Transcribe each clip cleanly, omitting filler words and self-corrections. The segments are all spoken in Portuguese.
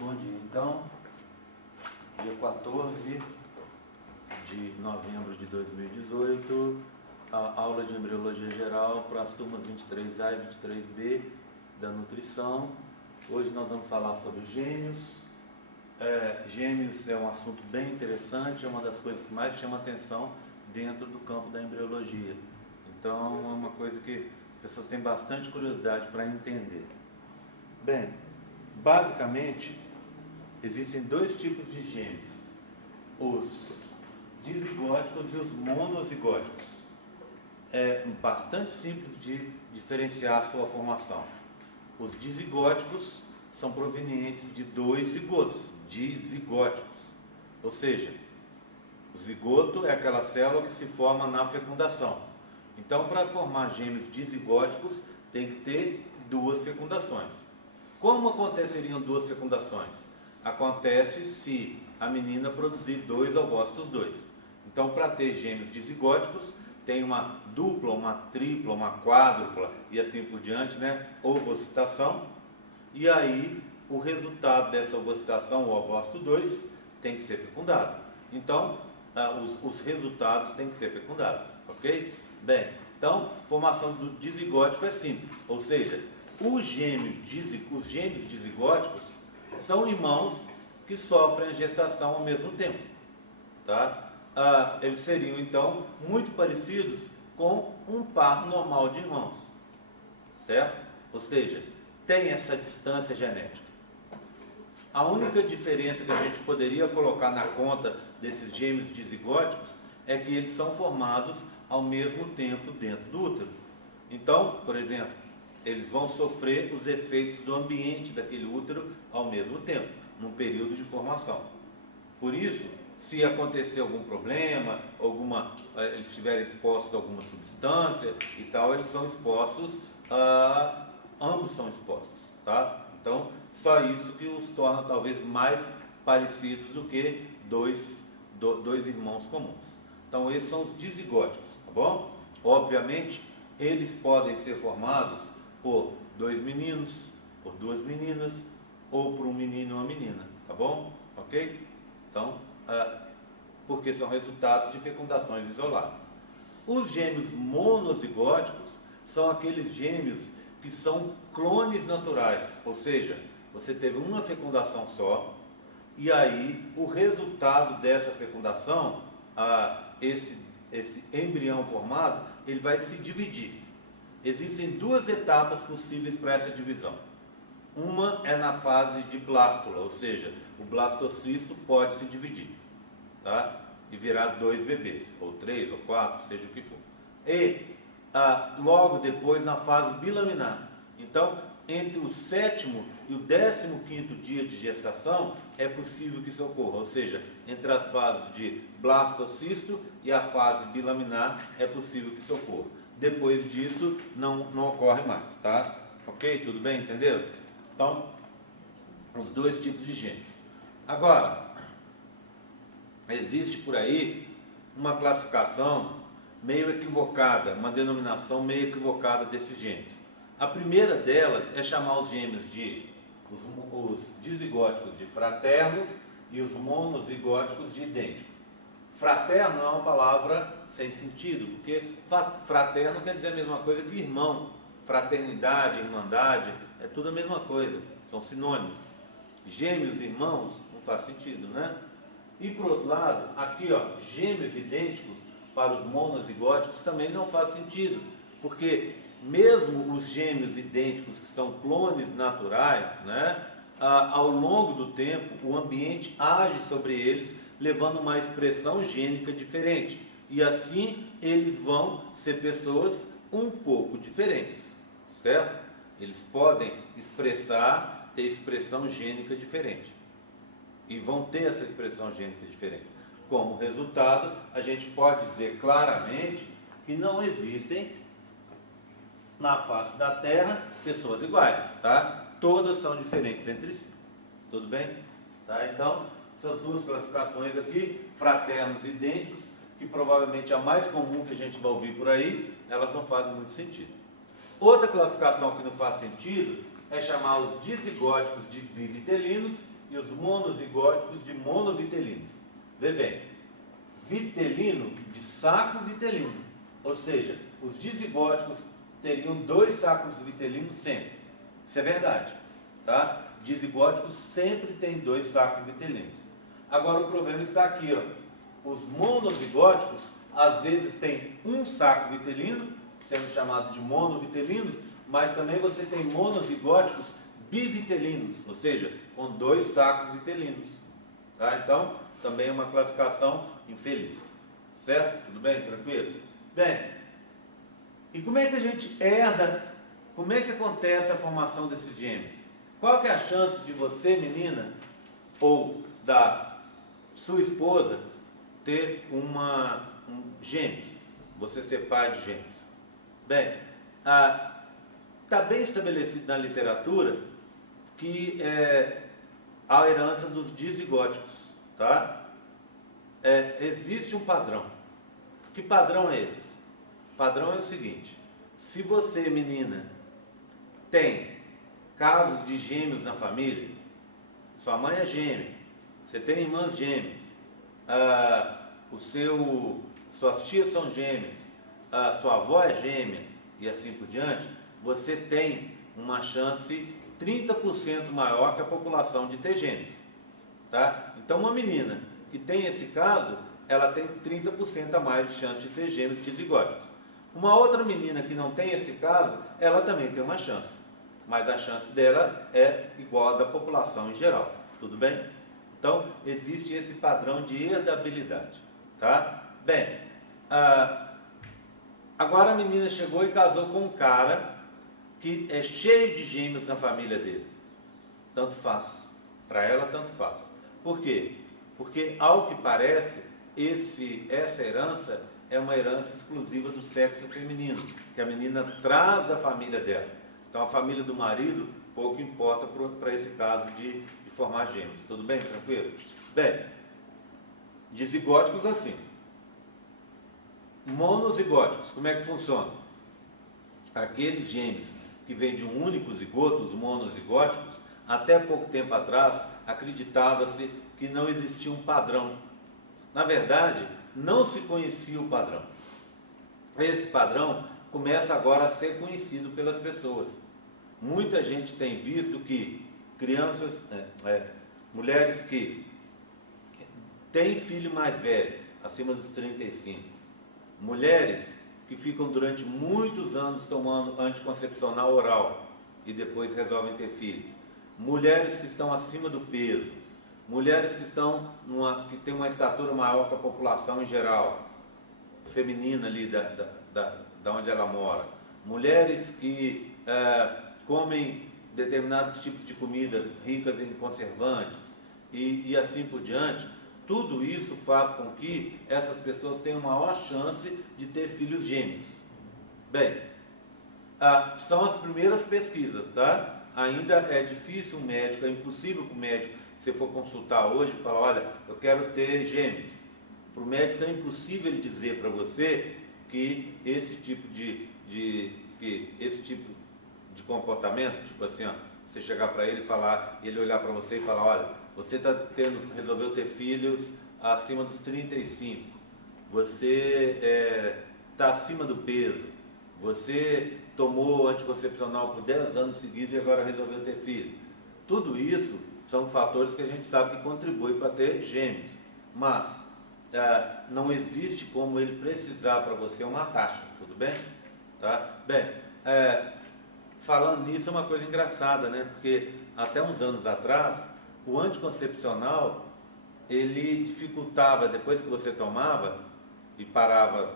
Bom dia, então, dia 14 de novembro de 2018, a aula de embriologia geral para as turmas 23A e 23B da nutrição. Hoje nós vamos falar sobre gêmeos. Gêmeos é um assunto bem interessante, é uma das coisas que mais chama atenção dentro do campo da embriologia. Então, é uma coisa que as pessoas têm bastante curiosidade para entender. Bem, basicamente, existem dois tipos de gêmeos, os dizigóticos e os monozigóticos. É bastante simples de diferenciar a sua formação. Os dizigóticos são provenientes de dois zigotos, dizigóticos. Ou seja, o zigoto é aquela célula que se forma na fecundação. Então, para formar gêmeos dizigóticos, tem que ter duas fecundações. Como aconteceriam duas fecundações? Acontece se a menina produzir dois ovócitos dois. Então, para ter gêmeos dizigóticos, tem uma dupla, uma tripla, uma quádrupla e assim por diante, né? Ovocitação. E aí, o resultado dessa ovocitação, o ovócito 2, tem que ser fecundado. Então, os resultados têm que ser fecundados, ok? Bem, então, formação do dizigótico é simples, ou seja, os gêmeos dizigóticos são irmãos que sofrem a gestação ao mesmo tempo, tá? Eles seriam, então, muito parecidos com um par normal de irmãos, certo? Ou seja, tem essa distância genética. A única diferença que a gente poderia colocar na conta desses gêmeos dizigóticos é que eles são formados ao mesmo tempo dentro do útero. Então, por exemplo, eles vão sofrer os efeitos do ambiente daquele útero ao mesmo tempo, num período de formação. Por isso, se acontecer algum problema, eles estiverem expostos a alguma substância e tal, eles são expostos, ambos são expostos, tá? Então, só isso que os torna talvez mais parecidos do que dois irmãos comuns. Então, esses são os dizigóticos, tá bom? Obviamente, eles podem ser formados por dois meninos, por duas meninas, ou por um menino e uma menina, tá bom? Ok? Então, porque são resultados de fecundações isoladas. Os gêmeos monozigóticos são aqueles gêmeos que são clones naturais, ou seja, você teve uma fecundação só, e aí o resultado dessa fecundação, esse embrião formado, ele vai se dividir. Existem duas etapas possíveis para essa divisão. Uma é na fase de blástula, ou seja, o blastocisto pode se dividir, tá? E virar dois bebês, ou três, ou quatro, seja o que for. E logo depois na fase bilaminar. Então, entre o 7º e o 15º dia de gestação, é possível que isso ocorra. Ou seja, entre as fases de blastocisto e a fase bilaminar, é possível que isso ocorra. Depois disso, não ocorre mais, tá? Ok? Tudo bem? Entenderam? Então, os dois tipos de gêmeos. Agora, existe por aí uma classificação meio equivocada, uma denominação meio equivocada desses gêmeos. A primeira delas é chamar os gêmeos os dizigóticos de fraternos e os monozigóticos de idênticos. Fraterno é uma palavra sem sentido, porque fraterno quer dizer a mesma coisa que irmão. Fraternidade, irmandade, é tudo a mesma coisa, são sinônimos. Gêmeos e irmãos não faz sentido, né? E por outro lado, aqui gêmeos idênticos para os monozigóticos também não faz sentido, porque mesmo os gêmeos idênticos que são clones naturais, né, ao longo do tempo o ambiente age sobre eles, levando uma expressão gênica diferente, e assim eles vão ser pessoas um pouco diferentes, certo? Eles podem ter expressão gênica diferente, e vão ter essa expressão gênica diferente. Como resultado, a gente pode dizer claramente que não existem na face da Terra pessoas iguais, tá? Todas são diferentes entre si. Tudo bem? Tá? Então, essas duas classificações aqui, fraternos e idênticos, que provavelmente é a mais comum que a gente vai ouvir por aí, elas não fazem muito sentido. Outra classificação que não faz sentido é chamar os dizigóticos de bivitelinos e os monozigóticos de monovitelinos. Vê bem, vitelino de saco vitelino, ou seja, os dizigóticos teriam 2 sacos vitelinos sempre. Isso é verdade, tá? Dizigóticos sempre têm 2 sacos vitelinos. Agora o problema está aqui, ó. Os monozigóticos às vezes têm 1 saco vitelino, sendo chamado de monovitelinos, mas também você tem monozigóticos bivitelinos, ou seja, com 2 sacos vitelinos. Tá? Então, também é uma classificação infeliz. Certo? Tudo bem? Tranquilo? Bem, e como é que a gente herda, como é que acontece a formação desses genes? Qual que é a chance de você, menina, ou da sua esposa, ter gêmeos? Você ser pai de gêmeos? Bem, está bem estabelecido na literatura que a herança dos dizigóticos, tá? Existe um padrão. Que padrão é esse? O padrão é o seguinte: se você, menina, tem casos de gêmeos na família, sua mãe é gêmea, você tem irmãs gêmeas, suas tias são gêmeas, sua avó é gêmea e assim por diante, você tem uma chance 30% maior que a população de ter gêmeos. Tá? Então, uma menina que tem esse caso, ela tem 30% a mais de chance de ter gêmeos dizigóticos. Uma outra menina que não tem esse caso, ela também tem uma chance, mas a chance dela é igual à da população em geral. Tudo bem? Então, existe esse padrão de herdabilidade. Tá? Bem, agora a menina chegou e casou com um cara que é cheio de gêmeos na família dele. Tanto faz. Para ela, tanto faz. Por quê? Porque, ao que parece, essa herança é uma herança exclusiva do sexo feminino, que a menina traz da família dela. Então, a família do marido pouco importa para esse caso de formar gêmeos. Tudo bem? Tranquilo? Bem, dizigóticos assim. Monozigóticos, como é que funciona? Aqueles gêmeos que vêm de um único zigoto, os monozigóticos, até pouco tempo atrás, acreditava-se que não existia um padrão. Na verdade, não se conhecia o padrão. Esse padrão começa agora a ser conhecido pelas pessoas. Muita gente tem visto que crianças, mulheres que têm filhos mais velhos, acima dos 35, mulheres que ficam durante muitos anos tomando anticoncepcional oral e depois resolvem ter filhos, mulheres que estão acima do peso, mulheres que têm uma estatura maior que a população em geral, feminina ali da onde ela mora, mulheres que comem determinados tipos de comida ricas em conservantes e assim por diante. Tudo isso faz com que essas pessoas tenham maior chance de ter filhos gêmeos. Bem, são as primeiras pesquisas, tá? Ainda é difícil um médico, é impossível para o médico, se for consultar hoje, falar, olha, eu quero ter gêmeos. Para o médico é impossível ele dizer para você que esse tipo de comportamento, tipo assim, você chegar para ele e falar, ele olhar para você e falar, olha, você resolveu ter filhos acima dos 35, você está acima do peso, você tomou anticoncepcional por 10 anos seguidos e agora resolveu ter filho. Tudo isso são fatores que a gente sabe que contribuem para ter gêmeos, mas não existe como ele precisar para você uma taxa, tudo bem? Tá? Bem, falando nisso é uma coisa engraçada, né? Porque até uns anos atrás, o anticoncepcional, ele dificultava, depois que você tomava e parava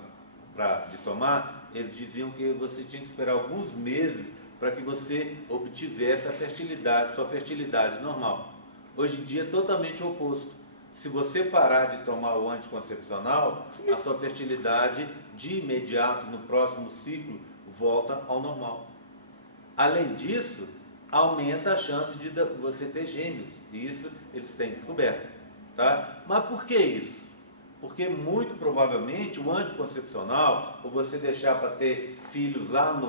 de tomar, eles diziam que você tinha que esperar alguns meses para que você obtivesse sua fertilidade normal. Hoje em dia é totalmente o oposto. Se você parar de tomar o anticoncepcional, a sua fertilidade de imediato, no próximo ciclo, volta ao normal. Além disso, aumenta a chance de você ter gêmeos. E isso eles têm descoberto. Tá? Mas por que isso? Porque muito provavelmente o anticoncepcional, ou você deixar para ter filhos lá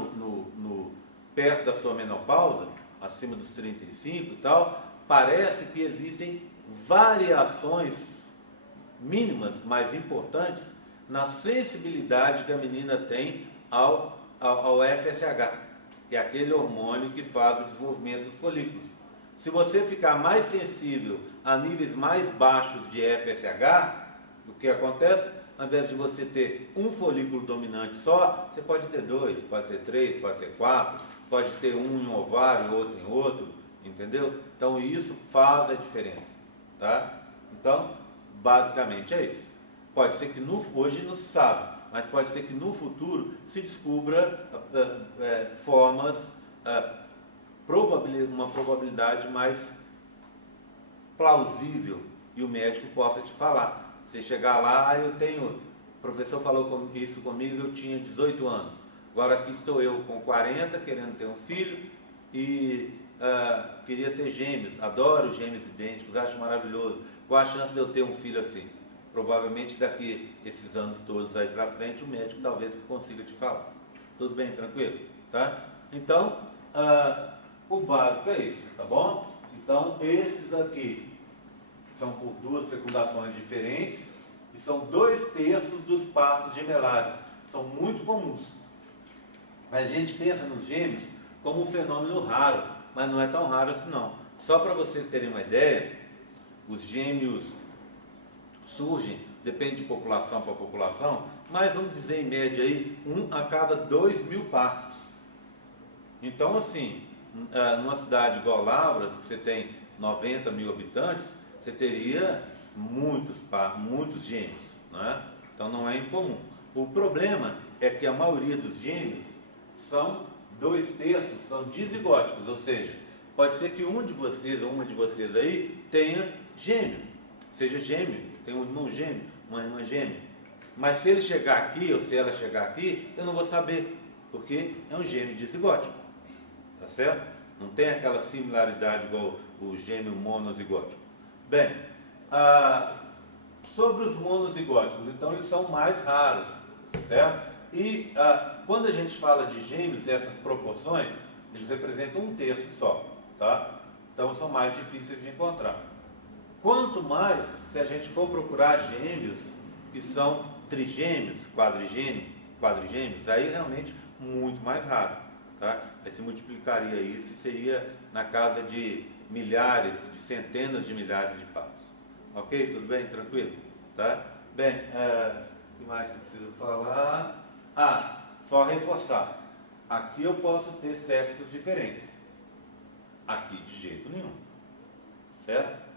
perto da sua menopausa, acima dos 35 e tal, parece que existem variações mínimas, mas importantes, na sensibilidade que a menina tem ao FSH, que é aquele hormônio que faz o desenvolvimento dos folículos. Se você ficar mais sensível a níveis mais baixos de FSH, o que acontece? Ao invés de você ter um folículo dominante só, você pode ter 2, pode ter 3, pode ter 4, pode ter um em um ovário, outro em outro, entendeu? Então isso faz a diferença, tá? Então, basicamente é isso. Pode ser que hoje não se sabe, mas pode ser que no futuro se descubra formas, uma probabilidade mais plausível e o médico possa te falar. Você chegar lá, o professor falou isso comigo, eu tinha 18 anos. Agora aqui estou eu com 40, querendo ter um filho e queria ter gêmeos. Adoro gêmeos idênticos, acho maravilhoso. Qual a chance de eu ter um filho assim? Provavelmente daqui esses anos todos aí para frente, o médico talvez consiga te falar. Tudo bem, tranquilo? Tá? Então, o básico é isso, tá bom? Então, esses aqui são por 2 fecundações diferentes e são 2/3 dos partos gemelares. São muito comuns. A gente pensa nos gêmeos como um fenômeno raro, mas não é tão raro assim não. Só para vocês terem uma ideia, os gêmeos surgem, depende de população para população, mas vamos dizer em média aí, 1 a cada 2.000 partos. Então assim, numa cidade igual Lavras, que você tem 90 mil habitantes, você teria muitos gêmeos, né? Então não é incomum. O problema é que a maioria dos gêmeos são 2/3, são dizigóticos, ou seja, pode ser que um de vocês ou uma de vocês aí tenha gêmeo, seja gêmeo, tem um irmão gêmeo, uma irmã gêmea, mas se ele chegar aqui ou se ela chegar aqui, eu não vou saber, porque é um gêmeo dizigótico, tá certo? Não tem aquela similaridade igual o gêmeo monozigótico. Bem, sobre os monozigóticos, então eles são mais raros, certo? E quando a gente fala de gêmeos, essas proporções, eles representam 1/3 só, tá? Então são mais difíceis de encontrar. Quanto mais, se a gente for procurar gêmeos, que são trigêmeos, quadrigêmeos, aí realmente muito mais raro, tá? Aí se multiplicaria isso e seria na casa de milhares, de centenas de milhares de partos. Ok? Tudo bem? Tranquilo? Tá? Bem, o que mais que eu preciso falar? Só reforçar. Aqui eu posso ter sexos diferentes. Aqui de jeito nenhum. Certo?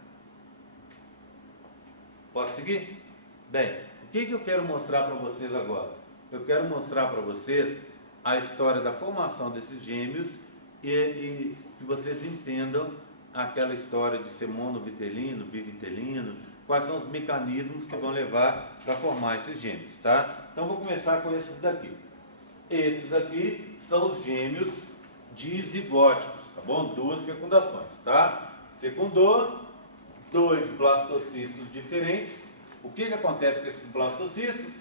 Posso seguir? Bem, o que eu quero mostrar para vocês agora? Eu quero mostrar para vocês a história da formação desses gêmeos e que vocês entendam aquela história de ser monovitelino, bivitelino, quais são os mecanismos que vão levar para formar esses gêmeos, tá? Então vou começar com esses daqui. Esses aqui são os gêmeos dizigóticos, tá bom? 2 fecundações, tá? Fecundou, 2 blastocistos diferentes. O que acontece com esses blastocistos?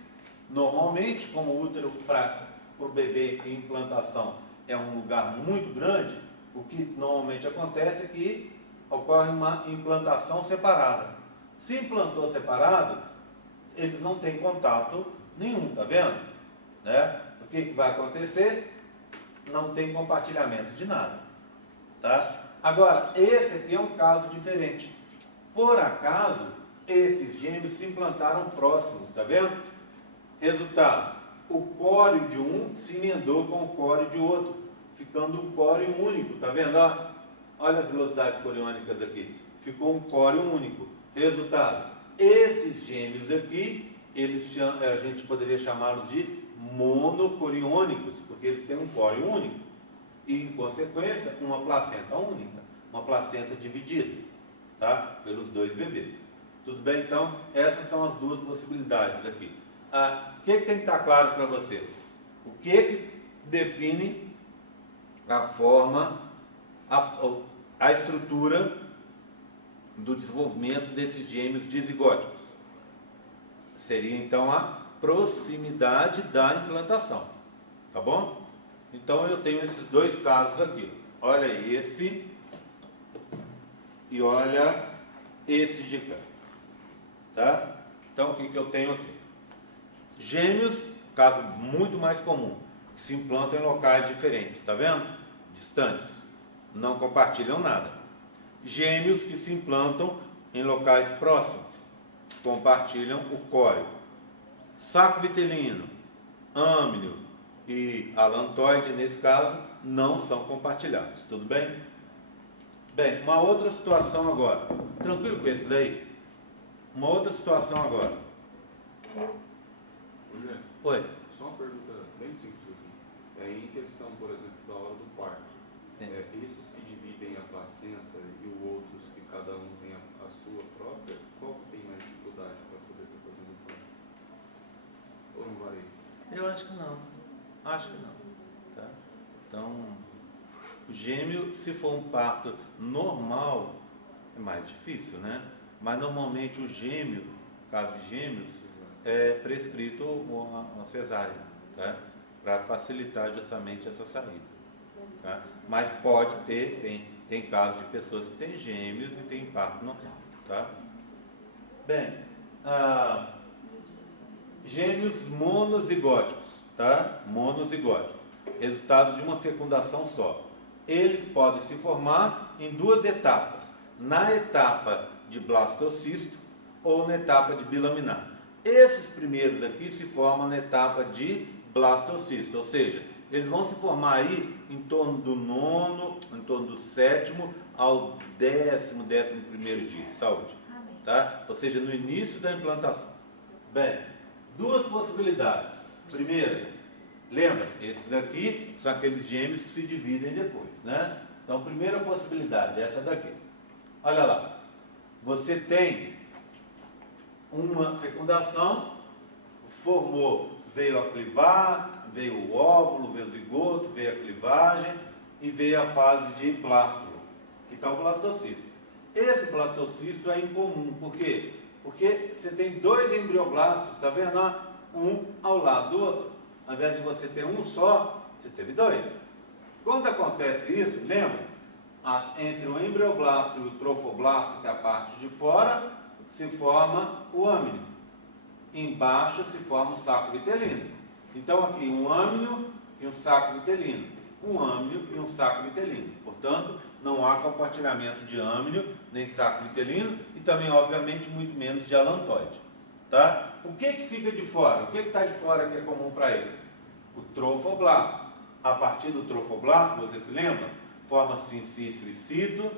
Normalmente, como o útero para o bebê em implantação é um lugar muito grande, o que normalmente acontece é que ocorre uma implantação separada. Se implantou separado, eles não têm contato nenhum, tá vendo? Né? O que vai acontecer? Não tem compartilhamento de nada, tá? Agora, esse aqui é um caso diferente. Por acaso, esses gêmeos se implantaram próximos, tá vendo? Resultado, o córeo de um se emendou com o córeo de outro, ficando um córeo único, tá vendo? Olha as velocidades coriônicas aqui, ficou um córeo único. Resultado, esses gêmeos aqui, a gente poderia chamá-los de monocoriônicos, porque eles têm um córeo único e, em consequência, uma placenta única, uma placenta dividida, tá? Pelos 2 bebês. Tudo bem? Então, essas são as 2 possibilidades aqui. O que tem que estar claro para vocês? O que define a forma, a estrutura do desenvolvimento desses gêmeos dizigóticos? Seria então a proximidade da implantação, tá bom? Então eu tenho esses 2 casos aqui. Olha esse e olha esse de cá. Tá? Então, o que eu tenho aqui? Gêmeos, caso muito mais comum, que se implantam em locais diferentes, tá vendo? Distantes, não compartilham nada. Gêmeos que se implantam em locais próximos, compartilham o córeo. Saco vitelino, âmnio e alantoide, nesse caso, não são compartilhados, tudo bem? Bem, uma outra situação agora. Tranquilo com esse daí? Uma outra situação agora. Oi. Só uma pergunta bem simples assim. Em questão, por exemplo, da hora do parto, esses que dividem a placenta e os outros que cada um tem a sua própria, qual que tem mais dificuldade para poder estar fazendo o parto? Ou não varia? Eu acho que não. Acho que não. Tá? Então, o gêmeo, se for um parto normal, é mais difícil, né? Mas normalmente o gêmeo, caso de gêmeos, é prescrito uma cesárea, tá? Para facilitar justamente essa saída. Tá? Mas pode ter, tem casos de pessoas que têm gêmeos e têm parto normal. Tá? Bem, gêmeos monozigóticos, tá? Monozigóticos, resultados de uma fecundação só. Eles podem se formar em duas etapas: na etapa de blastocisto ou na etapa de bilaminar. Esses primeiros aqui se formam na etapa de blastocisto, ou seja, eles vão se formar aí em torno do 9º, em torno do 7º ao 11º dia de saúde, tá? Ou seja, no início da implantação. Bem, duas possibilidades. Primeira, lembra, esses daqui são aqueles gêmeos que se dividem depois, né? Então, primeira possibilidade, essa daqui. Olha lá, você tem uma fecundação, veio a clivar, veio o óvulo, veio o zigoto, veio a clivagem e veio a fase de blástulo, que está o blastocisto. Esse blastocisto é incomum, por quê? Porque você tem dois embrioblastos, está vendo? Um ao lado do outro. Ao invés de você ter um só, você teve dois. Quando acontece isso, lembra? Entre o embrioblasto e o trofoblasto, que é a parte de fora, se forma o âmnio. Embaixo se forma o saco vitelino. Então aqui um âmnio e um saco vitelino. Um âmnio e um saco vitelino. Portanto, não há compartilhamento de âmnio nem saco vitelino e também, obviamente, muito menos de alantoide. Tá? O que fica de fora? O que está de fora que é comum para eles? O trofoblasto. A partir do trofoblasto, você se lembra? Forma-se incício e cito,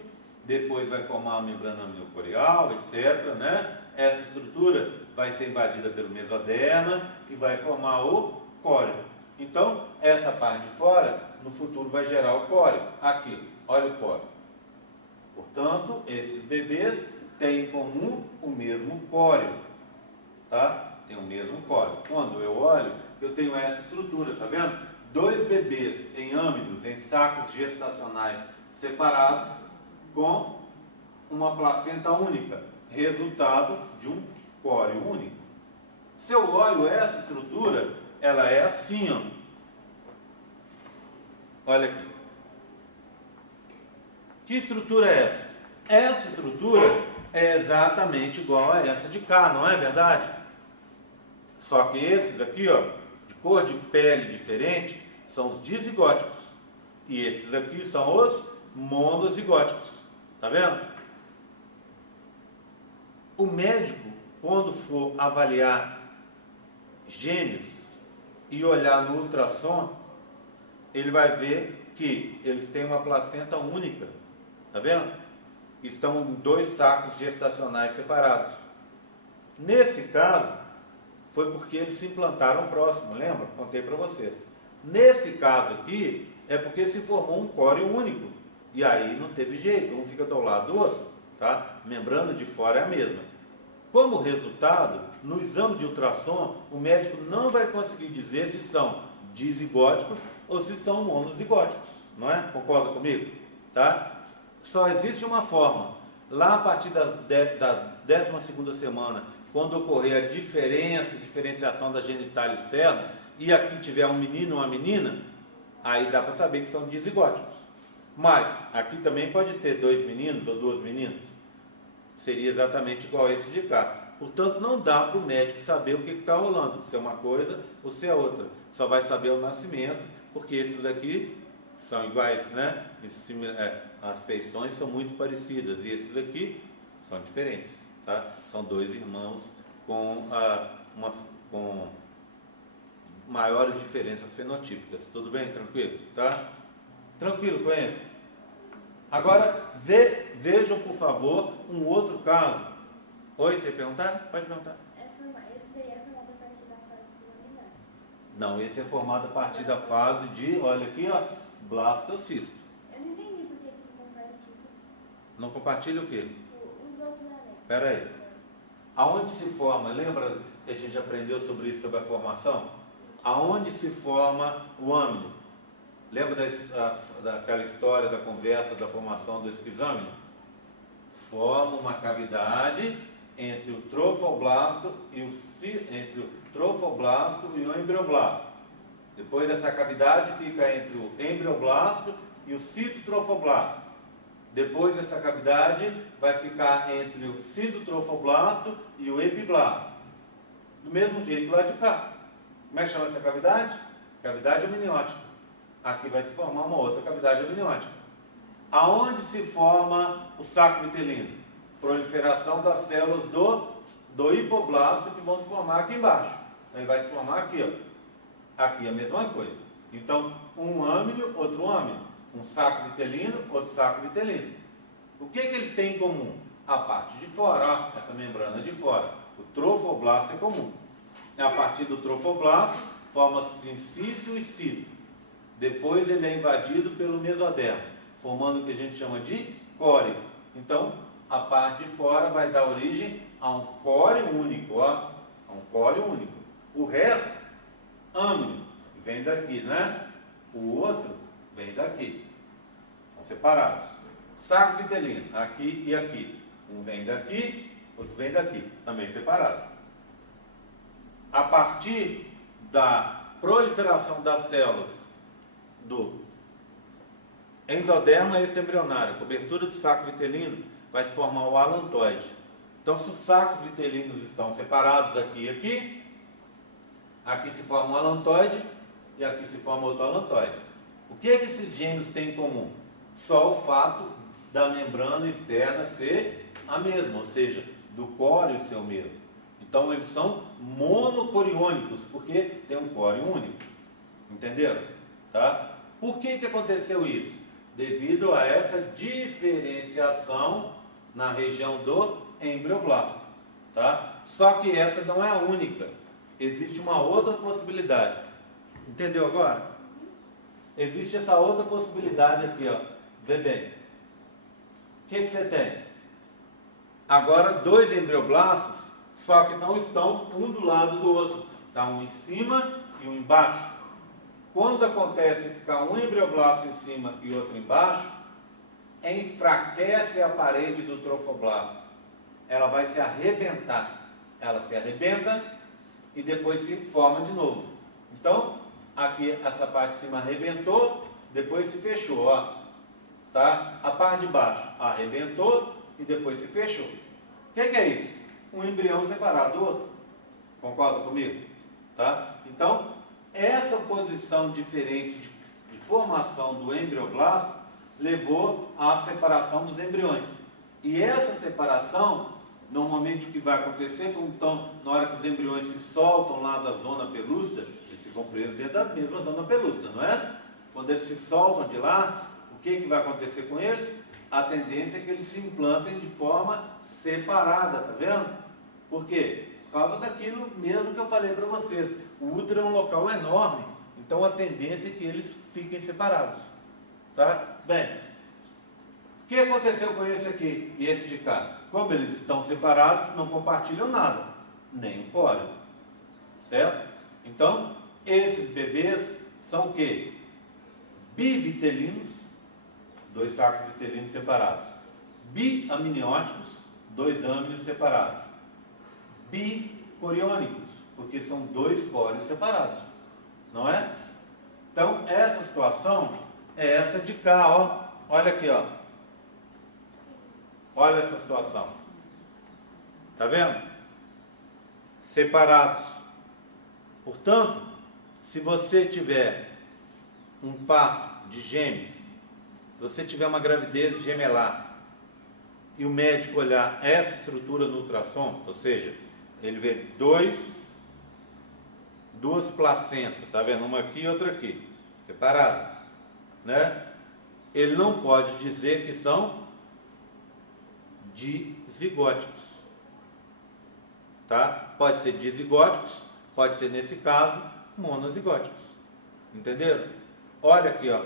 depois vai formar a membrana amniocorial, etc., né? Essa estrutura vai ser invadida pelo mesoderma e vai formar o córeo. Então, essa parte de fora, no futuro, vai gerar o córeo. Aqui, olha o córeo. Portanto, esses bebês têm em comum o mesmo córeo. Tá? Tem o mesmo córeo. Quando eu olho, eu tenho essa estrutura, tá vendo? Dois bebês em âmnios, em sacos gestacionais separados, com uma placenta única, resultado de um córeo único. Se eu olho essa estrutura, ela é assim, ó. Olha aqui. Que estrutura é essa? Essa estrutura é exatamente igual a essa de cá, não é verdade? Só que esses aqui, ó, de cor de pele diferente, são os dizigóticos. E esses aqui são os monozigóticos. Tá vendo? O médico, quando for avaliar gêmeos e olhar no ultrassom, ele vai ver que eles têm uma placenta única. Tá vendo? Estão em dois sacos gestacionais separados. Nesse caso, foi porque eles se implantaram próximo, lembra? Contei para vocês. Nesse caso aqui, é porque se formou um córeo único. E aí não teve jeito, um fica do lado do outro, tá? A membrana de fora é a mesma. Como resultado, no exame de ultrassom, o médico não vai conseguir dizer se são dizigóticos ou se são monozigóticos, não é? Concorda comigo? Tá? Só existe uma forma. Lá a partir da 12ª semana, quando ocorrer a diferenciação da genitália externa, e aqui tiver um menino ou uma menina, aí dá para saber que são dizigóticos. Mas aqui também pode ter 2 meninos ou 2 meninas. Seria exatamente igual a esse de cá. Portanto, não dá para o médico saber o que está rolando, se é uma coisa ou se é outra. Só vai saber o nascimento, porque esses aqui são iguais, né? As feições são muito parecidas, e esses aqui são diferentes, tá? São 2 irmãos com maiores diferenças fenotípicas. Tudo bem? Tranquilo? Tá? Tranquilo com esse? Agora, vejam, por favor, um outro caso. Oi, você ia perguntar? Pode perguntar. Esse daí é formado a partir da fase do laminar. Não, esse é formado a partir da fase de, olha aqui, ó, blastocisto. Eu não entendi por que não compartilha. Não compartilha o quê? Os outros anexos. Espera aí. Aonde se forma, lembra que a gente aprendeu sobre isso, sobre a formação? Aonde se forma o âmino? Lembra daquela história da conversa da formação do esquizâmino? Forma uma cavidade entre o trofoblasto e o embrioblasto. Depois essa cavidade fica entre o embrioblasto e o citotrofoblasto. Depois essa cavidade vai ficar entre o citotrofoblasto e o epiblasto. Do mesmo jeito lá de cá. Como é que chama essa cavidade? Cavidade amniótica. Aqui vai se formar uma outra cavidade amniótica. Aonde se forma o saco vitelino? Proliferação das células do hipoblasto que vão se formar aqui embaixo. Aí vai se formar aqui, ó. Aqui a mesma coisa. Então, um âmino, outro âmino. Um saco vitelino, outro saco vitelino. O que eles têm em comum? A parte de fora, ó, essa membrana de fora. O trofoblasto é comum. A partir do trofoblasto, forma-se incício e cito. Depois ele é invadido pelo mesodermo, formando o que a gente chama de córeo. Então, a parte de fora vai dar origem a um córeo único, ó. A um córeo único. O resto, âmino, vem daqui, né? O outro vem daqui. São separados. Saco vitelino, aqui e aqui. Um vem daqui, outro vem daqui. Também separado. A partir da proliferação das células do endoderma extraembrionário, cobertura do saco vitelino, vai se formar o alantoide. Então, se os sacos vitelinos estão separados aqui e aqui, aqui se forma um alantoide e aqui se forma outro alantoide. O que esses gêmeos têm em comum? Só o fato da membrana externa ser a mesma, ou seja, do córeo ser o mesmo. Então, eles são monocoriônicos, porque tem um córeo único. Entenderam? Tá? Por que aconteceu isso? Devido a essa diferenciação na região do embrioblasto. Tá? Só que essa não é a única. Existe uma outra possibilidade. Entendeu agora? Existe essa outra possibilidade aqui, ó. Vê bem. O que você tem? Agora, 2 embrioblastos, só que não estão um do lado do outro. Está um em cima e um embaixo. Quando acontece ficar um embrioblasto em cima e outro embaixo, enfraquece a parede do trofoblasto. Ela vai se arrebentar. Ela se arrebenta e depois se forma de novo. Então, aqui essa parte de cima arrebentou, depois se fechou, ó. Tá? A parte de baixo arrebentou e depois se fechou. O que é isso? Um embrião separado do outro. Concorda comigo? Tá? Então, essa posição diferente de formação do embrioblasto levou à separação dos embriões. E essa separação, normalmente o que vai acontecer, então, na hora que os embriões se soltam lá da zona pelúcida, eles ficam presos dentro da mesma zona pelúcida, não é? Quando eles se soltam de lá, o que vai acontecer com eles? A tendência é que eles se implantem de forma separada, tá vendo? Por quê? Por causa daquilo mesmo que eu falei para vocês. O útero é um local enorme, então a tendência é que eles fiquem separados. Tá? Bem, o que aconteceu com esse aqui e esse de cá? Como eles estão separados, não compartilham nada, nem o córeo. Certo? Então, esses bebês são o quê? Bivitelinos, 2 sacos vitelinos separados. Biamnióticos, 2 âminos separados. Bicoriônicos, porque são 2 córeos separados. Não é? Então, essa situação é essa de cá, ó. olha aqui, ó. Olha essa situação. Tá vendo? Separados. Portanto, se você tiver um par de gêmeos, se você tiver uma gravidez gemelar e o médico olhar essa estrutura no ultrassom, ou seja, ele vê duas placentas, tá vendo? Uma aqui e outra aqui, separadas, né? Ele não pode dizer que são dizigóticos, tá? Pode ser dizigóticos, pode ser, nesse caso, monozigóticos. Entenderam? Olha aqui, ó.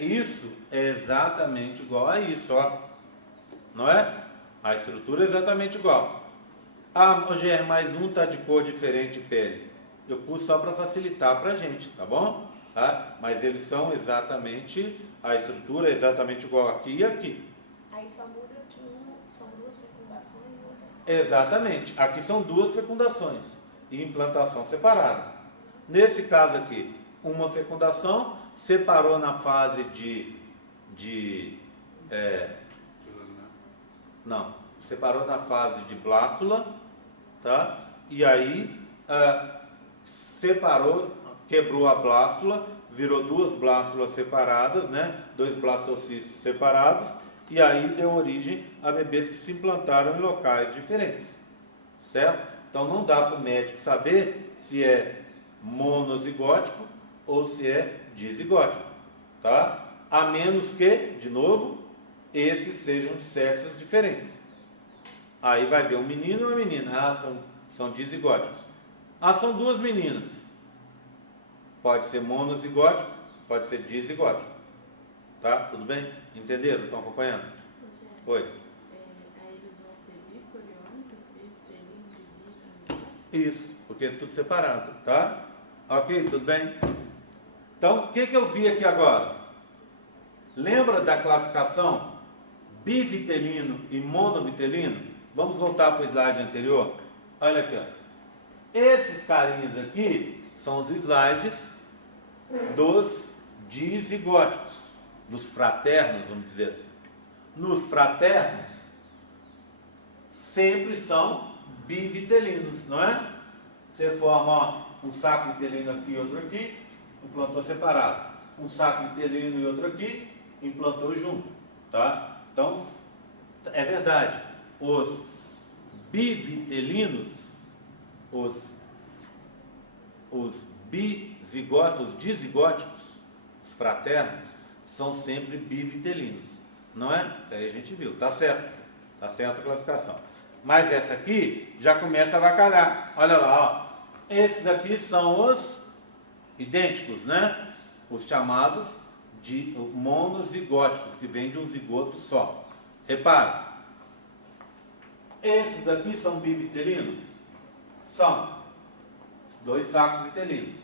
Isso é exatamente igual a isso, ó. Não é? A estrutura é exatamente igual. Ah, Rogério, mais um tá de cor diferente de pele. Eu pus só para facilitar para a gente, tá bom? Tá? Mas eles são exatamente, a estrutura é exatamente igual aqui e aqui. Aí só muda que são duas fecundações e outras. Exatamente. Aqui são duas fecundações e implantação separada. Nesse caso aqui, uma fecundação separou na fase separou na fase de blástula, tá? E aí separou, quebrou a blástula, virou duas blástulas separadas, né? Dois blastocistos separados, e aí deu origem a bebês que se implantaram em locais diferentes, certo? Então não dá para o médico saber se é monozigótico ou se é dizigótico, tá? A menos que, de novo, esses sejam de sexos diferentes. Aí vai ver um menino e uma menina. Ah, são dizigóticos. Ah, são duas meninas. Pode ser monozigótico, pode ser dizigótico. Tá? Tudo bem? Entenderam? Estão acompanhando? Oi. Aí eles vão ser bicoriônicos, biptelinos e Isso, porque é tudo separado, tá? Ok, tudo bem? Então, o que eu vi aqui agora? Lembra da classificação bivitelino e monovitelino? Vamos voltar para o slide anterior? Olha aqui, ó. Esses carinhas aqui são os slides dos dizigóticos, dos fraternos, vamos dizer assim. Nos fraternos, sempre são bivitelinos, não é? Você forma, ó, um saco vitelino aqui e outro aqui, implantou separado. Um saco vitelino e outro aqui, implantou junto, tá? Então, é verdade, os bivitelinos, os dizigóticos, os fraternos, são sempre bivitelinos, não é? Isso aí a gente viu, tá certo a classificação. Mas essa aqui já começa a avacalhar, olha lá, ó. Esses aqui são os idênticos, né? Os chamados de monozigóticos, que vêm de um zigoto só. Repara, esses aqui são bivitelinos? São. Dois sacos vitelinos.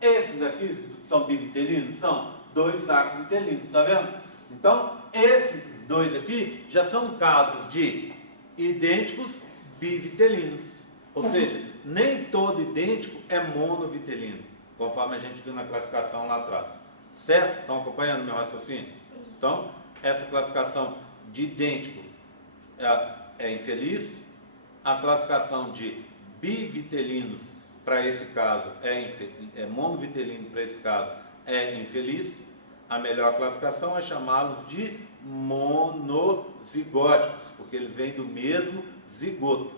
Esses aqui são bivitelinos? São. Dois sacos vitelinos, está vendo? Então, esses dois aqui já são casos de idênticos bivitelinos. Ou seja, nem todo idêntico é monovitelino, conforme a gente viu na classificação lá atrás. Certo? Estão acompanhando meu raciocínio? Então, essa classificação de idêntico é infeliz. A classificação de bivitelinos, para esse caso, é monovitelino, para esse caso, é infeliz. A melhor classificação é chamá-los de monozigóticos, porque eles vêm do mesmo zigoto,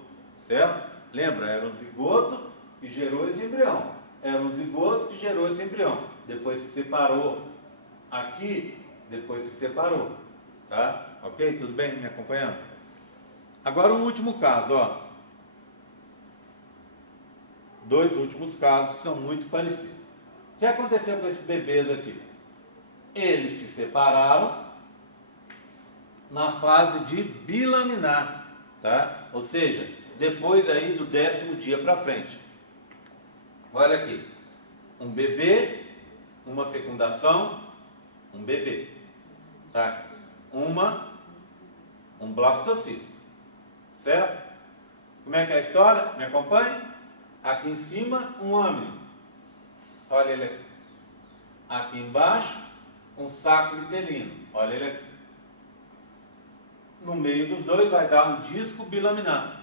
certo? Lembra, era um zigoto que gerou esse embrião. Era um zigoto que gerou esse embrião. Depois se separou aqui, depois se separou. Tá? Ok? Tudo bem? Me acompanhando? Agora um último caso, ó. Dois últimos casos que são muito parecidos. O que aconteceu com esses bebês aqui? Eles se separaram na fase de bilaminar, tá? Ou seja, depois aí do 10º dia para frente. Olha aqui, um bebê, uma fecundação, um bebê, tá? Um blastocisto, certo? Como é que é a história? Me acompanhe? Aqui em cima, um âmino. Olha ele aqui. Aqui embaixo, um saco vitelino. Olha ele aqui. No meio dos dois vai dar um disco bilaminar.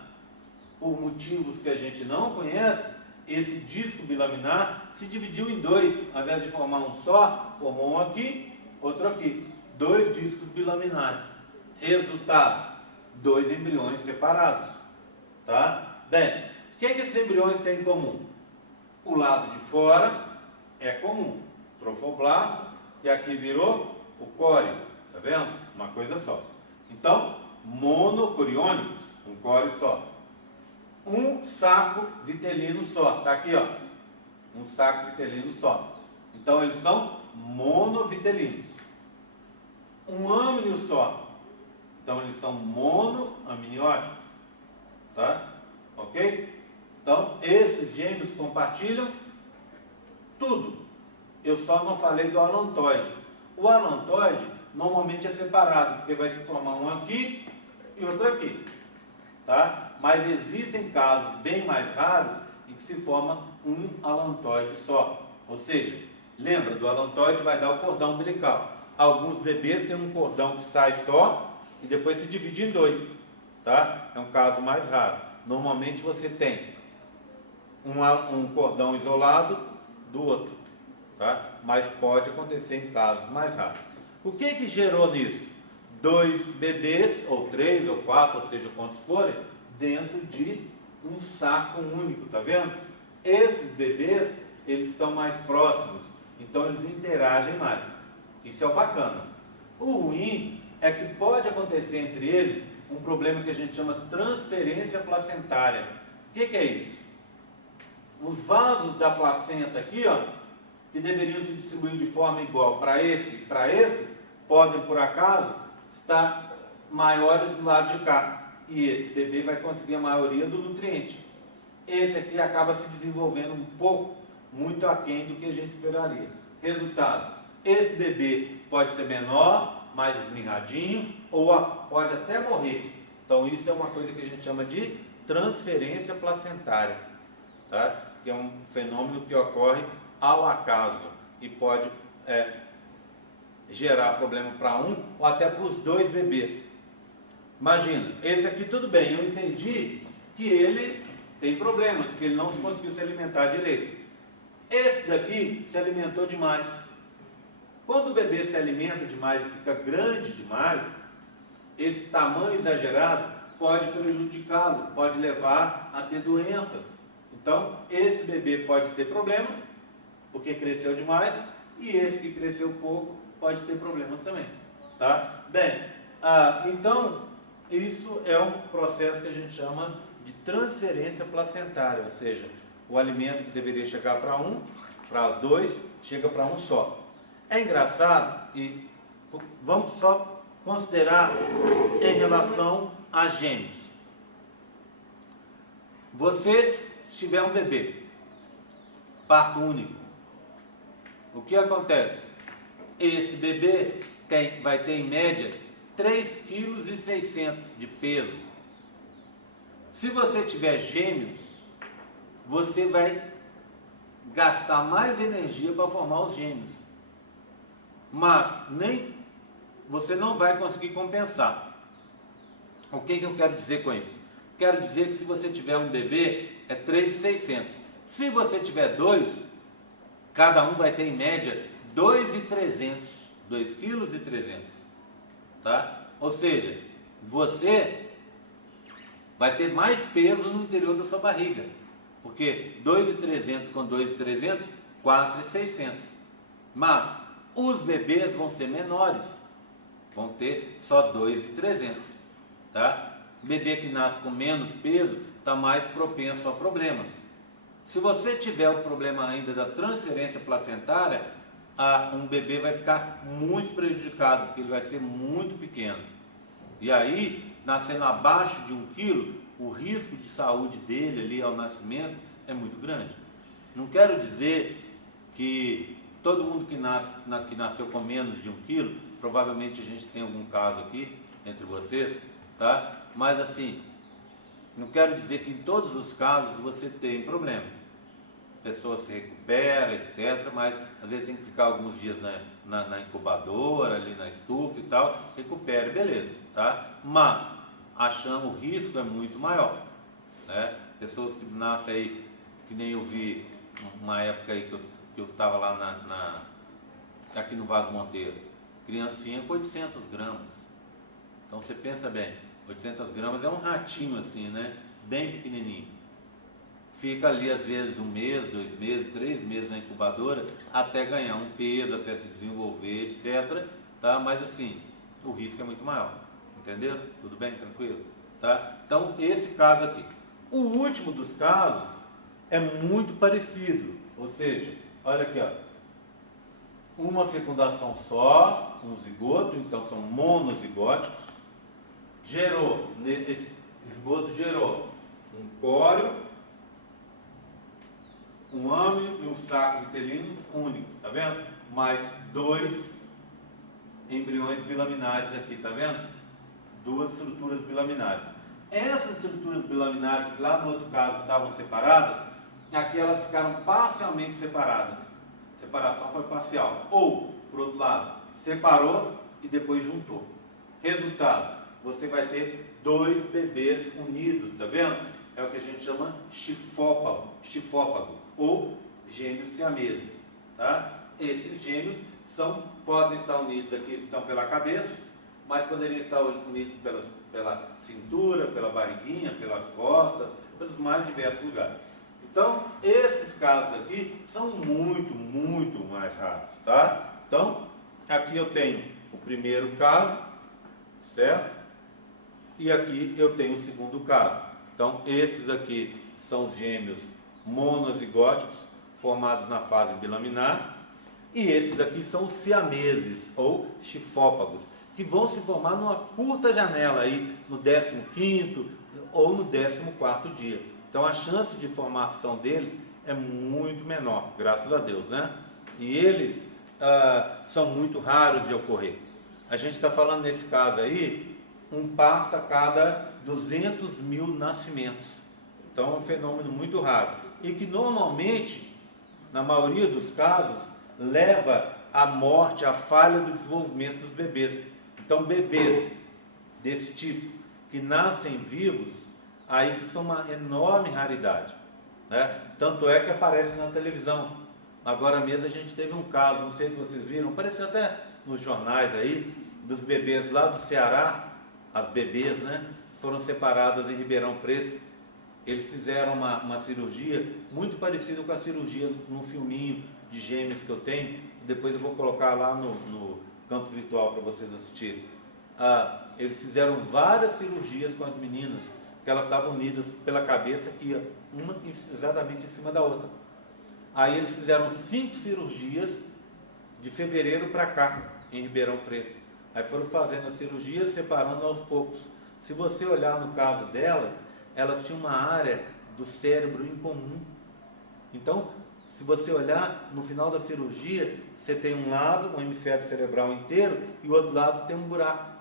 Por motivos que a gente não conhece, esse disco bilaminar se dividiu em dois. Ao invés de formar um só, formou um aqui, outro aqui. 2 discos bilaminares. Resultado, 2 embriões separados. Tá? Bem, o que esses embriões têm em comum? O lado de fora é comum. Trofoblasto, e aqui virou o córeo. Tá vendo? Uma coisa só. Então, monocoriônicos, um córeo só. Um saco vitelino só. Está aqui, ó. Um saco vitelino só. Então, eles são monovitelinos. Um âmino só. Então, eles são monoamnióticos. Tá? Ok? Então, esses gêmeos compartilham tudo. Eu só não falei do alontoide. O alontoide normalmente é separado, porque vai se formar um aqui e outro aqui. Tá? Mas existem casos bem mais raros em que se forma um alontoide só. Ou seja, lembra, do alontoide vai dar o cordão umbilical. Alguns bebês têm um cordão que sai só e depois se divide em 2. Tá? É um caso mais raro. Normalmente você tem um cordão isolado do outro. Tá? Mas pode acontecer em casos mais raros. O que gerou nisso? 2 bebês, ou 3, ou 4, ou seja, quantos forem, dentro de um saco único, tá vendo? Esses bebês, eles estão mais próximos, então eles interagem mais. Isso é o bacana. O ruim é que pode acontecer entre eles um problema que a gente chama transferência placentária. O que é isso? Os vasos da placenta aqui, ó, que deveriam se distribuir de forma igual para esse e para esse, podem, por acaso, estar maiores do lado de cá. E esse bebê vai conseguir a maioria do nutriente. Esse aqui acaba se desenvolvendo um pouco, muito aquém do que a gente esperaria. Resultado, esse bebê pode ser menor, mais esmirradinho, ou pode até morrer. Então isso é uma coisa que a gente chama de transferência placentária. Tá? Que é um fenômeno que ocorre ao acaso e pode gerar problema para um ou até para os 2 bebês. Imagina, esse aqui tudo bem, eu entendi que ele tem problemas, porque ele não conseguiu se alimentar direito. Esse daqui se alimentou demais. Quando o bebê se alimenta demais e fica grande demais, esse tamanho exagerado pode prejudicá-lo, pode levar a ter doenças. Então, esse bebê pode ter problema, porque cresceu demais, e esse que cresceu pouco pode ter problemas também. Tá? Bem, então, isso é um processo que a gente chama de transferência placentária, ou seja, o alimento que deveria chegar para um, para 2, chega para um só. É engraçado, e vamos só considerar em relação a gêmeos. Você tiver um bebê, parto único, o que acontece? Esse bebê vai ter em média 3,6 kg de peso. Se você tiver gêmeos, você vai gastar mais energia para formar os gêmeos. Mas você não vai conseguir compensar. O que eu quero dizer com isso? Quero dizer que se você tiver um bebê, é 3,600. Se você tiver 2, cada um vai ter em média 2,300. 2,3 kg. Tá? Ou seja, você vai ter mais peso no interior da sua barriga. Porque 2,300 com 2,300, 4,600. Mas os bebês vão ser menores. Vão ter só 2,300. Tá? Bebê que nasce com menos peso está mais propenso a problemas. Se você tiver o problema ainda da transferência placentária, um bebê vai ficar muito prejudicado, porque ele vai ser muito pequeno. E aí, nascendo abaixo de 1 quilo, o risco de saúde dele ali ao nascimento é muito grande. Não quero dizer que todo mundo que nasceu com menos de 1 quilo, provavelmente a gente tem algum caso aqui entre vocês, tá? Mas assim, não quero dizer que em todos os casos você tem problema. a pessoa se recupera, etc. Mas às vezes tem que ficar alguns dias na incubadora, ali na estufa e tal, recupere, beleza, tá? Mas achando o risco é muito maior, né? Pessoas que nascem aí, que nem eu vi uma época aí que eu estava lá aqui no Vaz Monteiro, criancinha com 800 gramas. Então você pensa bem, 800 gramas é um ratinho assim, né? Bem pequenininho. Fica ali às vezes 1 mês, 2 meses, 3 meses na incubadora até ganhar um peso, até se desenvolver, etc. Tá? Mas assim, o risco é muito maior. Entenderam? Tudo bem? Tranquilo? Tá? Então esse caso aqui. O último dos casos é muito parecido. Ou seja, olha aqui, ó. Uma fecundação só, um zigoto, então são monozigóticos. Esse zigoto gerou um córeo, um âmio e um saco vitelino únicos, tá vendo? Mais 2 embriões bilaminares aqui, tá vendo? 2 estruturas bilaminares. Essas estruturas bilaminares que lá no outro caso estavam separadas, aqui elas ficaram parcialmente separadas. A separação foi parcial. Ou, por outro lado, separou e depois juntou. Resultado, você vai ter 2 bebês unidos, tá vendo? É o que a gente chama chifópago ou gêmeos siameses, tá? Esses gêmeos podem estar unidos aqui, estão pela cabeça, mas poderiam estar unidos pela cintura, pela barriguinha, pelas costas, pelos mais diversos lugares. Então, esses casos aqui são muito, muito mais raros, tá? Então, aqui eu tenho o primeiro caso, certo? E aqui eu tenho o segundo caso. Então, esses aqui são os gêmeos monozigóticos, formados na fase bilaminar, e esses aqui são os siameses, ou chifópagos, que vão se formar numa curta janela aí, no 15º ou no 14º dia. Então, a chance de formação deles é muito menor, graças a Deus, né? E eles são muito raros de ocorrer. A gente está falando nesse caso aí, um parto a cada 200 mil nascimentos. Então é um fenômeno muito raro. E que normalmente, na maioria dos casos, leva à morte, à falha do desenvolvimento dos bebês. Então bebês desse tipo, que nascem vivos, aí que são uma enorme raridade, né? Tanto é que aparece na televisão. Agora mesmo a gente teve um caso, não sei se vocês viram, apareceu até nos jornais aí, dos bebês lá do Ceará, as bebês, né, foram separadas em Ribeirão Preto. Eles fizeram uma cirurgia muito parecida com a cirurgia num filminho de gêmeos que eu tenho, depois eu vou colocar lá no campus virtual para vocês assistirem. Eles fizeram várias cirurgias com as meninas, que elas estavam unidas pela cabeça, que ia uma exatamente em cima da outra. Aí eles fizeram 5 cirurgias de fevereiro para cá, em Ribeirão Preto. Aí foram fazendo a cirurgia, separando aos poucos. Se você olhar no caso delas, elas tinham uma área do cérebro em comum. Então, se você olhar, no final da cirurgia, você tem um lado, um hemisfério cerebral inteiro, e o outro lado tem um buraco.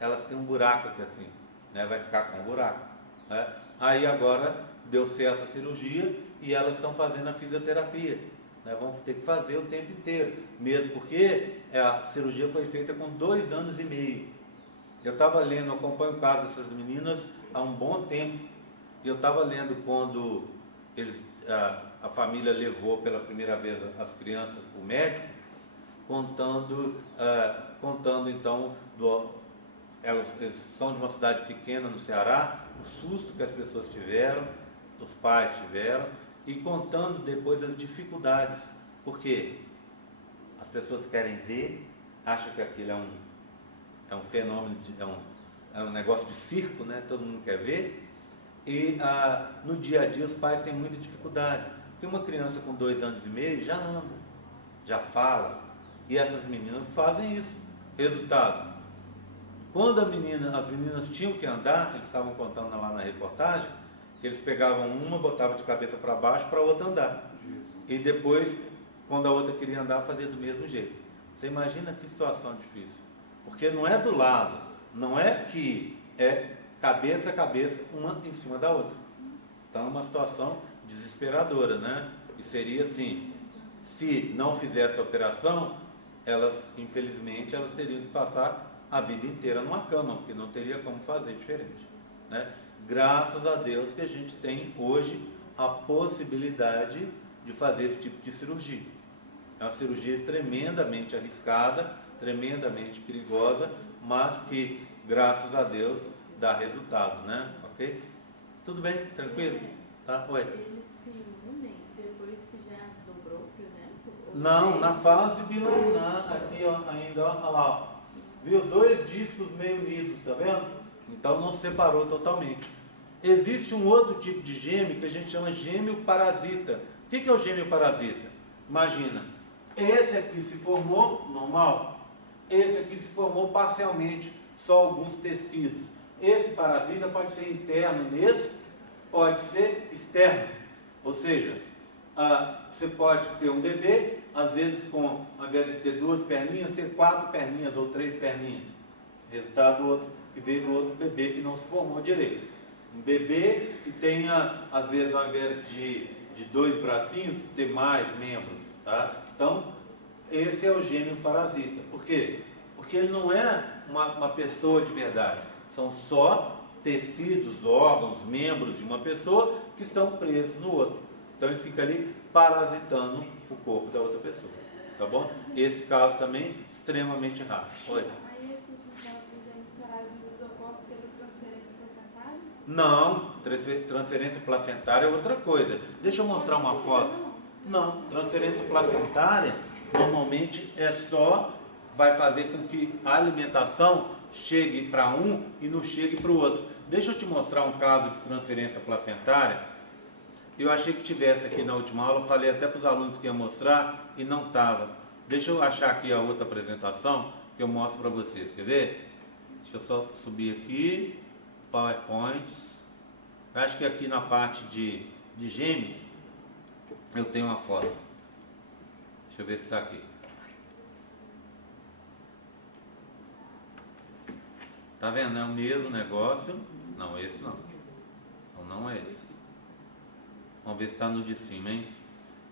Elas têm um buraco aqui assim, né? Vai ficar com um buraco, né? Aí agora deu certo a cirurgia e elas estão fazendo a fisioterapia, né? Vão ter que fazer o tempo inteiro, mesmo porque a cirurgia foi feita com 2 anos e meio. Eu estava lendo, acompanho o caso dessas meninas há um bom tempo, e eu estava lendo quando a família levou pela primeira vez as crianças para o médico, contando então, eles são de uma cidade pequena no Ceará, o susto que as pessoas tiveram, os pais tiveram, e contando depois as dificuldades, porque as pessoas querem ver, acham que aquilo é um fenômeno, é um negócio de circo, né? Todo mundo quer ver, e no dia a dia os pais têm muita dificuldade, porque uma criança com 2 anos e meio já anda, já fala, e essas meninas fazem isso. Resultado, quando as meninas tinham que andar, eles estavam contando lá na reportagem, que eles pegavam uma, botavam de cabeça para baixo para a outra andar, e depois, quando a outra queria andar, fazia do mesmo jeito. Você imagina que situação difícil, porque não é do lado, não é que é cabeça a cabeça, uma em cima da outra. Então é uma situação desesperadora, né? E seria assim, se não fizesse a operação, elas, infelizmente, elas teriam que passar a vida inteira numa cama, porque não teria como fazer diferente, né? Graças a Deus que a gente tem hoje a possibilidade de fazer esse tipo de cirurgia. É uma cirurgia tremendamente arriscada, tremendamente perigosa, mas que, graças a Deus, dá resultado, né? Ok? Tudo bem? Tranquilo? Tá? Oi? Eles se unem depois que já dobrou o fio dental? Ou Não, na eles- fase bilaminar, aqui ó, ainda, ó, olha lá, ó. Viu? 2 discos meio unidos, tá vendo? Então não separou totalmente. Existe um outro tipo de gêmeo que a gente chama gêmeo parasita. O que é o gêmeo parasita? Imagina, esse aqui se formou normal, esse aqui se formou parcialmente, só alguns tecidos. Esse parasita pode ser interno nesse, pode ser externo. Ou seja, você pode ter um bebê, às vezes ao invés de ter 2 perninhas, ter 4 perninhas ou 3 perninhas. Resultado do outro, que veio do outro bebê que não se formou direito. Um bebê que tenha, às vezes, ao invés de 2 bracinhos, ter mais membros, tá? Então, esse é o gêmeo parasita. Por quê? Porque ele não é uma pessoa de verdade. São só tecidos, órgãos, membros de uma pessoa que estão presos no outro. Então, ele fica ali parasitando o corpo da outra pessoa. Tá bom? Esse caso também extremamente raro. Oi? Aí esse último caso dos gêmeos parasitas ocorre pela transferência placentária? Não, transferência placentária é outra coisa. Deixa eu mostrar uma foto. Não, transferência placentária normalmente vai fazer com que a alimentação chegue para um e não chegue para o outro. Deixa eu te mostrar um caso de transferência placentária. Eu achei que tivesse aqui na última aula, eu falei até para os alunos que ia mostrar e não estava. Deixa eu achar aqui a outra apresentação que eu mostro para vocês. Quer ver? Deixa eu só subir aqui, PowerPoint. Acho que aqui na parte de gêmeos eu tenho uma foto. Deixa eu ver se está aqui. Tá vendo? É o mesmo negócio. Não, esse não. Então não é esse. Vamos ver se está no de cima, hein?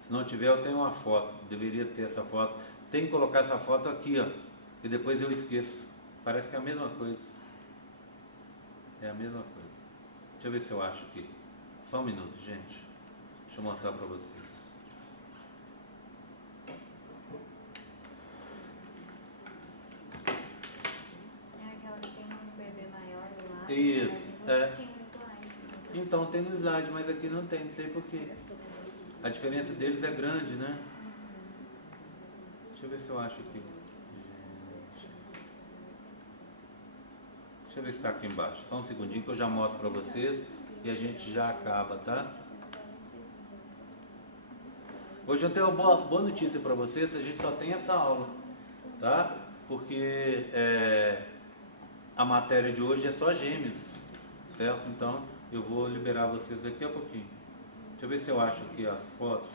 Se não tiver, eu tenho uma foto. Deveria ter essa foto. Tem que colocar essa foto aqui, ó. Que depois eu esqueço. Parece que é a mesma coisa. É a mesma coisa. Deixa eu ver se eu acho aqui. Só um minuto, gente. Deixa eu mostrar para vocês. É aquela que tem um bebê maior lá. Isso, é. Tinha no slide. Então tem no slide, mas aqui não tem, não sei porquê. A diferença deles é grande, né? Deixa eu ver se eu acho aqui. Deixa eu ver se está aqui embaixo. Só um segundinho que eu já mostro para vocês e a gente já acaba, tá? Hoje eu tenho uma boa notícia para vocês, a gente só tem essa aula, tá? Porque a matéria de hoje é só gêmeos, certo? Então eu vou liberar vocês daqui a pouquinho. Deixa eu ver se eu acho aqui as fotos.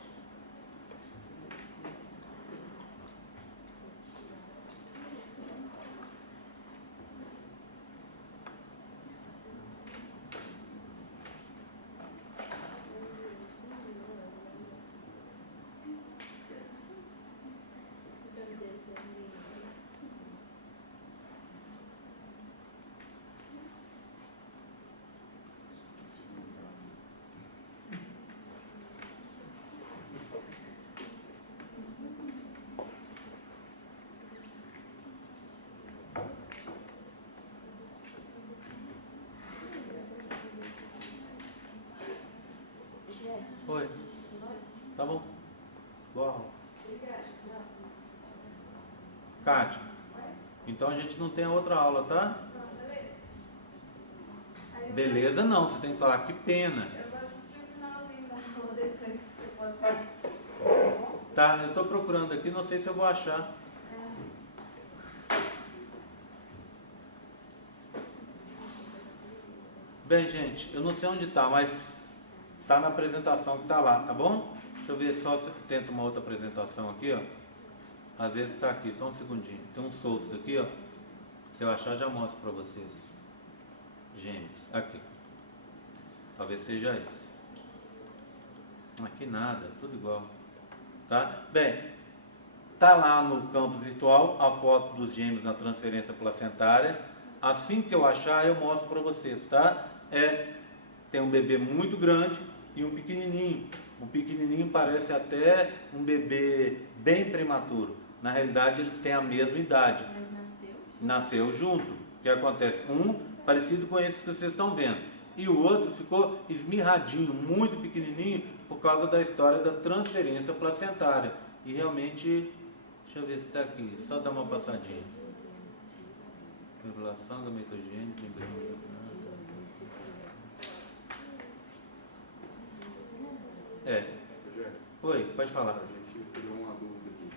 Oi. Tá bom. Boa aula. Kátia, então a gente não tem outra aula, tá? Beleza não, você tem que falar que pena. Eu vou assistir o finalzinho da aula depois, se você Tá, eu tô procurando aqui, não sei se eu vou achar. Bem, gente, eu não sei onde tá, mas tá na apresentação que tá lá, tá bom? Deixa eu ver só se eu tento uma outra apresentação aqui, ó. Às vezes tá aqui, só um segundinho. Tem uns soltos aqui, ó. Se eu achar, já mostro pra vocês. Gêmeos, aqui. Talvez seja esse. Aqui nada, tudo igual. Tá? Bem, tá lá no campus virtual a foto dos gêmeos na transferência placentária. Assim que eu achar, eu mostro para vocês, tá? Tem um bebê muito grande e um pequenininho. O pequenininho parece até um bebê bem prematuro. Na realidade, eles têm a mesma idade. Mas Nasceu junto. O que acontece? Um parecido com esses que vocês estão vendo. E o outro ficou esmirradinho, muito pequenininho, por causa da história da transferência placentária. E realmente, deixa eu ver se está aqui, só dar uma passadinha. Revelação, gametogênese, embrião. Rogério, Oi, pode falar. a gente criou uma dúvida aqui.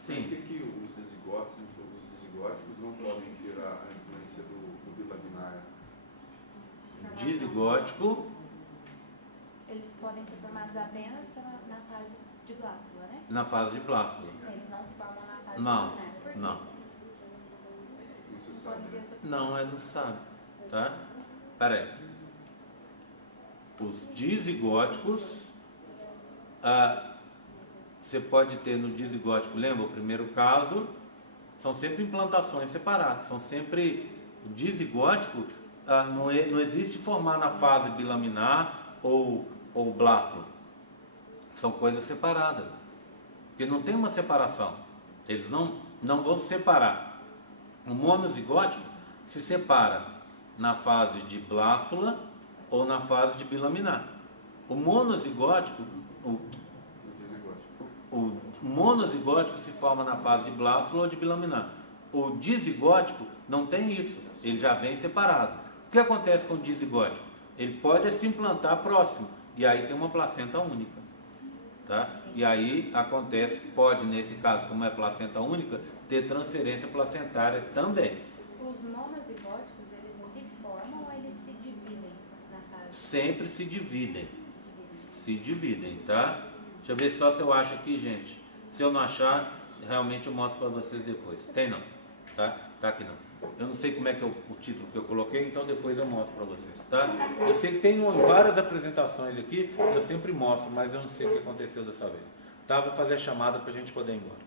Sim. Por que os dizigóticos não podem ter a influência do bilaminar? Dizigótico, Eles podem ser formados apenas na fase de blástula, né? na fase de blástula. Eles não se formam na fase Não, bilinar. Por quê? não. Não se Pode sabe. ter essa opção. Não sabe, tá? Peraí. Os dizigóticos, você pode ter no dizigótico, lembra o primeiro caso, são sempre implantações separadas, são sempre, o dizigótico não existe formar na fase bilaminar ou blástula, são coisas separadas, porque não tem uma separação, eles não vão se separar. O monozigótico se separa na fase de blástula ou na fase de bilaminar. O monozigótico, o monozigótico se forma na fase de blástula ou de bilaminar. O dizigótico não tem isso, ele já vem separado. O que acontece com o dizigótico? Ele pode se implantar próximo, e aí tem uma placenta única. Tá? E aí acontece, pode nesse caso, como é placenta única, ter transferência placentária também. Os monozigóticos, eles se formam ou eles se dividem na fase? Sempre se dividem. Se dividem, tá? Deixa eu ver só se eu acho aqui, gente. Se eu não achar, realmente eu mostro para vocês depois. Tem não, tá? Tá aqui não. Eu não sei como é que é o título que eu coloquei, então depois eu mostro para vocês, tá? Eu sei que tem várias apresentações aqui, eu sempre mostro, mas eu não sei o que aconteceu dessa vez. Tá? Vou fazer a chamada para a gente poder ir embora.